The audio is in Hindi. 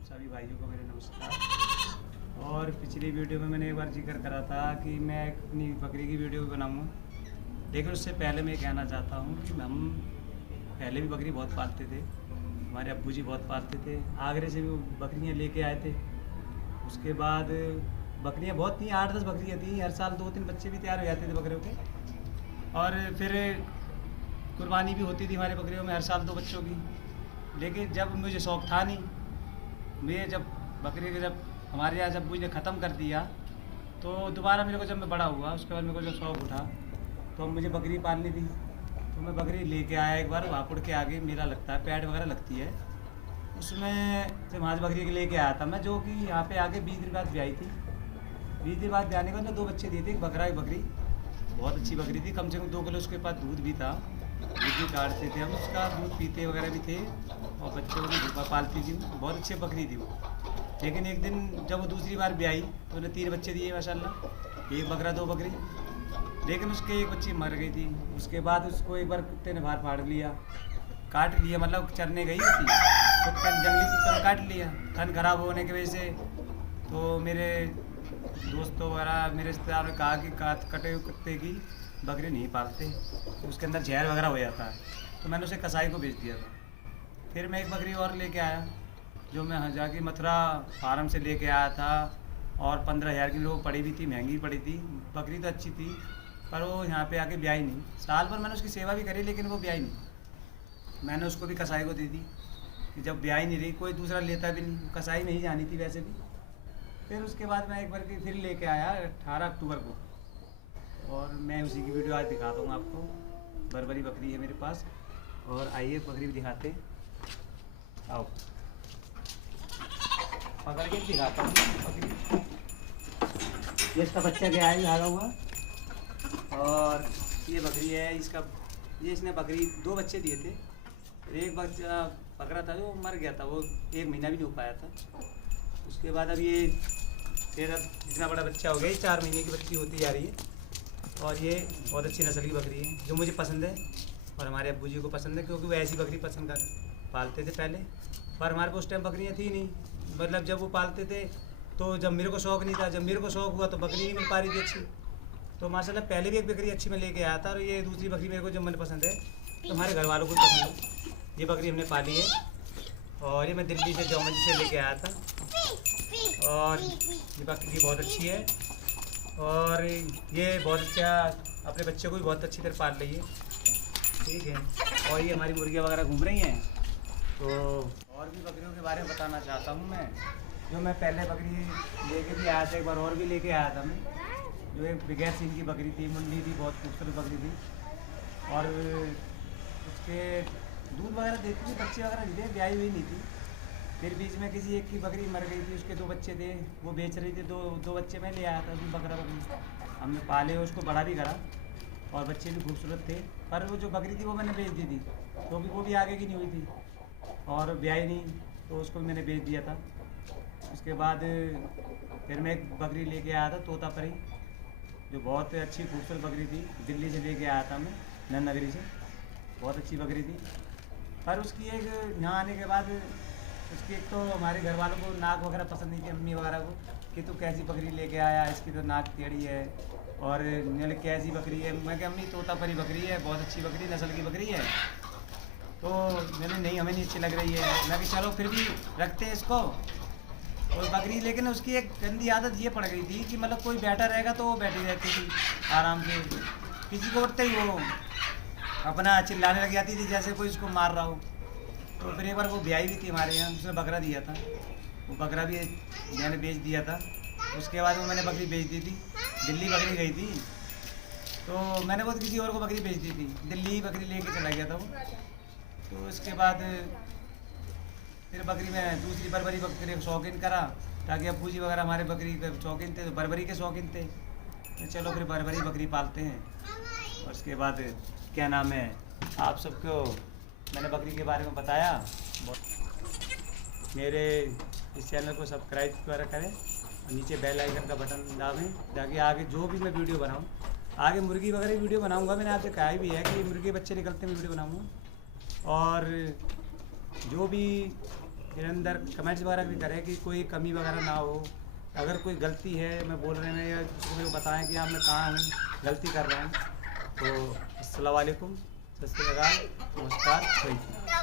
सभी भाइयों को मेरे नमस्कार। और पिछली वीडियो में मैंने एक बार जिक्र करा था कि मैं अपनी बकरी की वीडियो भी बनाऊंगा, लेकिन उससे पहले मैं कहना चाहता हूँ कि हम पहले भी बकरी बहुत पालते थे। हमारे अब्बू जी बहुत पालते थे, आगरे से भी बकरियाँ लेके आए थे। उसके बाद बकरियाँ बहुत थी, 8-10 बकरियाँ थी। हर साल 2-3 बच्चे भी तैयार हो जाते थे बकरियों के। और फिर कुर्बानी भी होती थी हमारे बकरियों में, हर साल 2 बच्चों की। लेकिन जब मुझे शौक़ था नहीं, मैं जब बकरी के जब हमारे यहाँ जब मुझे ख़त्म कर दिया, तो दोबारा मेरे को जब मैं बड़ा हुआ उसके बाद मेरे को जब शौक़ उठा तो मुझे बकरी पालनी थी। तो मैं बकरी लेके आया एक बार, वापुड़ के आगे मेला लगता है, पैड वगैरह लगती है उसमें से वहाँ से बकरी के लेके आया था मैं, जो कि यहाँ पे आके 20 दिन बाद ब्याई थी। 20 दिन बाद ब्याने के बाद 2 बच्चे दिए थे, एक बकरा एक बकरी। बहुत अच्छी बकरी थी, कम से कम 2 किलो उसके पास दूध भी था। दूध भी काटते थे हम, उसका दूध पीते वगैरह भी थे और बच्चों को भी धूपा पालती थी। बहुत अच्छी बकरी थी वो। लेकिन एक दिन जब वो दूसरी बार ब्याई तो उन्हें 3 बच्चे दिए माशाल्लाह, एक बकरा 2 बकरी। लेकिन उसके एक बच्ची मर गई थी। उसके बाद उसको एक बार कुत्ते ने बाहर फाड़ लिया, काट लिया, मतलब चरने गई थी, कुत्ते ने, जंगली कुत्ते ने काट लिया। थन खराब होने की वजह से तो मेरे दोस्तों वगैरह मेरे रिश्तेदारों ने कहा कि कटे हुए कुत्ते की बकरी नहीं पालते, उसके अंदर जहर वगैरह हो जाता है। तो मैंने उसे कसाई को बेच दिया था। फिर मैं एक बकरी और लेके आया, जो मैं जाके मथुरा फार्म से लेके आया था, और 15,000 की वो पड़ी भी थी, महंगी पड़ी थी। बकरी तो अच्छी थी, पर वो यहाँ पे आके ब्याई नहीं। साल भर मैंने उसकी सेवा भी करी, लेकिन वो ब्याई नहीं। मैंने उसको भी कसाई को दे दी कि जब ब्याई नहीं रही कोई दूसरा लेता भी नहीं, कसाई नहीं जानी थी वैसे भी। फिर उसके बाद मैं एक बार फिर लेके आया 18 अक्टूबर को, और मैं उसी की वीडियो आज दिखाता हूँ आपको। बरबरी बकरी है मेरे पास, और आइए बकरी भी दिखाते। आओ पकड़ के दिखाता हूँ बकरी। ये इसका बच्चा क्या है भागा हुआ, और ये बकरी है इसका। ये इसने बकरी 2 बच्चे दिए थे। एक बच्चा पकड़ा था जो मर गया था, वो 1 महीना भी नहीं हो पाया था। उसके बाद अब ये फिर अब इतना बड़ा बच्चा हो गया, 4 महीने की बच्ची होती जा रही है। और ये बहुत अच्छी नस्ल की बकरी है, जो मुझे पसंद है और हमारे अब्बू जी को पसंद है, क्योंकि वो ऐसी बकरी पसंद कर पालते थे पहले। पर हमारे पास उस टाइम बकरियाँ थी नहीं, मतलब जब वो पालते थे तो जब मेरे को शौक़ नहीं था, जब मेरे को शौक़ हुआ तो बकरी नहीं मिल पा रही थी अच्छी। तो माशाल्लाह पहले भी एक बकरी अच्छी मैं लेके आया था, और ये दूसरी बकरी मेरे को जो मन पसंद है, तो हमारे घर वालों को पसंद है। ये बकरी हमने पाली है, और ये मैं दिल्ली से जौमजी से लेके आया था। और ये बकरी बहुत अच्छी है, और ये बहुत अच्छा अपने बच्चे को भी बहुत अच्छी तरह पाल रही है, ठीक है। और ये हमारी मुर्गियाँ वगैरह घूम रही हैं। तो और भी बकरियों के बारे में बताना चाहता हूँ मैं, जो मैं पहले बकरी लेके भी आया था, एक बार और भी लेके आया था मैं, जो एक बगैर सींग की बकरी थी, मुंडी थी, बहुत खूबसूरत बकरी थी। और उसके दूध वगैरह देती थी, बच्चे वगैरह नहीं थे, ब्याई हुई नहीं थी। फिर बीच में किसी एक की बकरी मर गई थी, उसके 2 बच्चे थे, वो बेच रही थी। दो बच्चे मैं ले आया था, उसमें बकरी हमने पाले, उसको बड़ा भी करा, और बच्चे भी खूबसूरत थे। पर वो जो बकरी थी वो मैंने बेच दी थी, क्योंकि वो भी आगे की नहीं हुई थी और ब्याई नहीं, तो उसको भी मैंने बेच दिया था। उसके बाद फिर मैं एक बकरी लेके आया था, तोतापरी, जो बहुत अच्छी खूबसूरत बकरी थी। दिल्ली से लेके आया था मैं, नंद नगरी से, बहुत अच्छी बकरी थी। पर उसकी एक यहाँ आने के बाद उसकी एक तो हमारे घर वालों को नाक वगैरह पसंद नहीं थी, अम्मी वगैरह को, कि तू कैसी बकरी लेके आया, इसकी तो नाक टेढ़ी है, और मैंने कैसी बकरी है। मैं कहा अम्मी तोतापरी बकरी है, बहुत अच्छी बकरी, नस्ल की बकरी है। तो मैंने नहीं, हमें नहीं अच्छी लग रही है। मैं कि चलो फिर भी रखते हैं इसको, और बकरी। लेकिन उसकी एक गंदी आदत ये पड़ गई थी कि मतलब कोई बैठा रहेगा तो वो बैठी रहती थी आराम से, किसी को उठते ही वो अपना चिल्लाने लग जाती थी जैसे कोई उसको मार रहा हो। तो फिर एक बार वो ब्याई भी थी हमारे यहाँ, उसने बकरा दिया था, वो बकरा भी मैंने बेच दिया था। उसके बाद वो मैंने बकरी बेच दी थी, दिल्ली बकरी गई थी, तो मैंने वो किसी और को बकरी बेच दी थी, दिल्ली ही बकरी लेके चला गया था वो। तो उसके बाद फिर बकरी में दूसरी बरबरी बकरी का शौकीन करा, ताकि अब्बू जी वगैरह हमारे बकरी के शौकीन थे, तो बरबरी के शौकीन थे, तो चलो फिर बरबरी बकरी पालते हैं। और उसके बाद क्या नाम है, आप सबको मैंने बकरी के बारे में बताया। मेरे इस चैनल को सब्सक्राइब करें, और नीचे बेल आइकन का बटन दाबें, ताकि आगे जो भी मैं वीडियो बनाऊँ, आगे मुर्गी वगैरह वीडियो बनाऊँगा। मैंने आपसे कहा भी है कि मुर्गी बच्चे निकलते हैं वीडियो बनाऊँगा, और जो भी फिर अंदर कमेंट्स वगैरह भी करें कि कोई कमी वगैरह ना हो। अगर कोई गलती है मैं बोल रहे हैं या किसी को मेरे को बताएं कि हाँ मैं कहाँ हूँ, गलती कर रहा हूँ। तो अस्सलाम वालेकुम, सत श्री अकाल, नमस्कार, थैंक यू।